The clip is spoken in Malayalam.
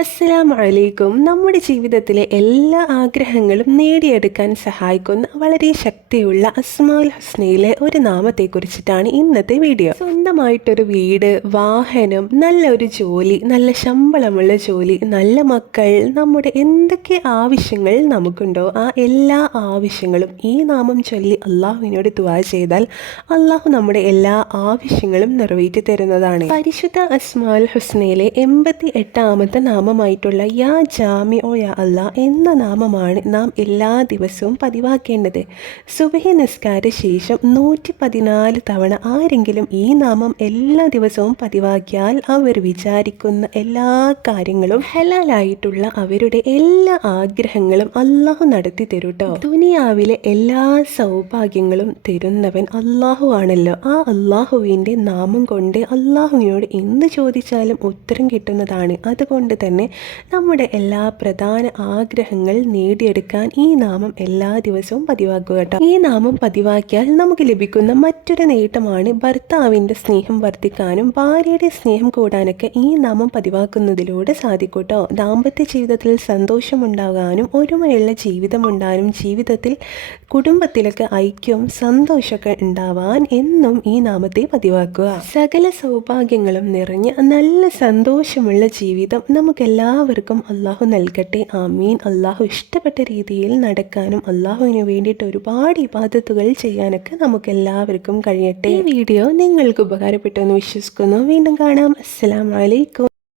അസ്സലാമു അലൈക്കും നമ്മുടെ ജീവിതത്തിലെ എല്ലാ ആഗ്രഹങ്ങളും നേടിയെടുക്കാൻ സഹായിക്കുന്ന വളരെ ശക്തിയുള്ള അസ്മാൽ ഹസ്നയിലെ ഒരു നാമത്തെക്കുറിച്ചിട്ടാണ് ഇന്നത്തെ വീഡിയോ. സ്വന്തമായിട്ടൊരു വീട് വാഹനം നല്ല ഒരു ജോലി നല്ല ശമ്പളമുള്ള ജോലി നല്ല മക്കൾ നമ്മുടെ എന്തൊക്കെ ആവശ്യങ്ങൾ നമുക്കുണ്ടോ ആ എല്ലാ ആവശ്യങ്ങളും ഈ നാമം ചൊല്ലി അള്ളാഹുവിനോട് ദുവാ ചെയ്താൽ അള്ളാഹു നമ്മുടെ എല്ലാ ആവശ്യങ്ങളും നിറവേറ്റി തരുന്നതാണ്. പരിശുദ്ധ അസ്മാൽ ഹുസ്നയിലെ എൺപത്തി എട്ടാമത്തെ നാമമായിട്ടുള്ള യാ ജാമി ഓ യാ അല്ല എന്ന നാമമാണ് നാം എല്ലാ ദിവസവും പതിവാക്കേണ്ടത്. സുബഹി നിസ്കാര ശേഷം നൂറ്റി പതിനാല് തവണ ആരെങ്കിലും ഈ നാമം എല്ലാ ദിവസവും പതിവാക്കിയാൽ അവർ വിചാരിക്കുന്ന എല്ലാ കാര്യങ്ങളും ഹലാലായിട്ടുള്ള അവരുടെ എല്ലാ ആഗ്രഹങ്ങളും അള്ളാഹു നടത്തി തരൂട്ടോ. ദുനിയാവിലെ എല്ലാ സൗഭാഗ്യങ്ങളും തരുന്നവൻ അള്ളാഹു ആണല്ലോ. ആ അള്ളാഹുവിന്റെ നാമം കൊണ്ട് അള്ളാഹുവിനോട് എന്ത് ചോദിച്ചാലും ഉത്തരം കിട്ടുന്നതാണ്. അതുകൊണ്ട് തന്നെ നമ്മുടെ എല്ലാ പ്രധാന ആഗ്രഹങ്ങൾ നേടിയെടുക്കാൻ ഈ നാമം എല്ലാ ദിവസവും പതിവാക്കുക കേട്ടോ. ഈ നാമം പതിവാക്കിയാൽ നമുക്ക് ലഭിക്കുന്ന മറ്റൊരു നേട്ടമാണ് ഭർത്താവിന്റെ സ്നേഹം വർദ്ധിക്കാനും ഭാര്യയുടെ സ്നേഹം കൂടാനൊക്കെ ഈ നാമം പതിവാക്കുന്നതിലൂടെ സാധിക്കൂട്ടോ കേട്ടോ. ദാമ്പത്യ ജീവിതത്തിൽ സന്തോഷമുണ്ടാകാനും ഒരുമയുള്ള ജീവിതം ഉണ്ടാകാനും ജീവിതത്തിൽ കുടുംബത്തിലൊക്കെ ഐക്യവും സന്തോഷമൊക്കെ ഉണ്ടാവാൻ എന്നും ഈ നാമത്തെ പതിവാക്കുക. സകല സൗഭാഗ്യങ്ങളും നിറഞ്ഞ് നല്ല സന്തോഷമുള്ള ജീവിതം നമുക്കെല്ലാവർക്കും അള്ളാഹു നൽകട്ടെ ആമീൻ. അള്ളാഹു ഇഷ്ടപ്പെട്ട രീതിയിൽ നടക്കാനും അള്ളാഹുവിന് വേണ്ടിയിട്ട് ഒരുപാട് ഇബാദത്തുകൾ ചെയ്യാനൊക്കെ നമുക്കെല്ലാവർക്കും കഴിയട്ടെ. ഈ വീഡിയോ നിങ്ങൾക്ക് ഉപകാരപ്പെട്ടു എന്ന് വിശ്വസിക്കുന്നു. വീണ്ടും കാണാം. അസ്സലാമലൈക്കും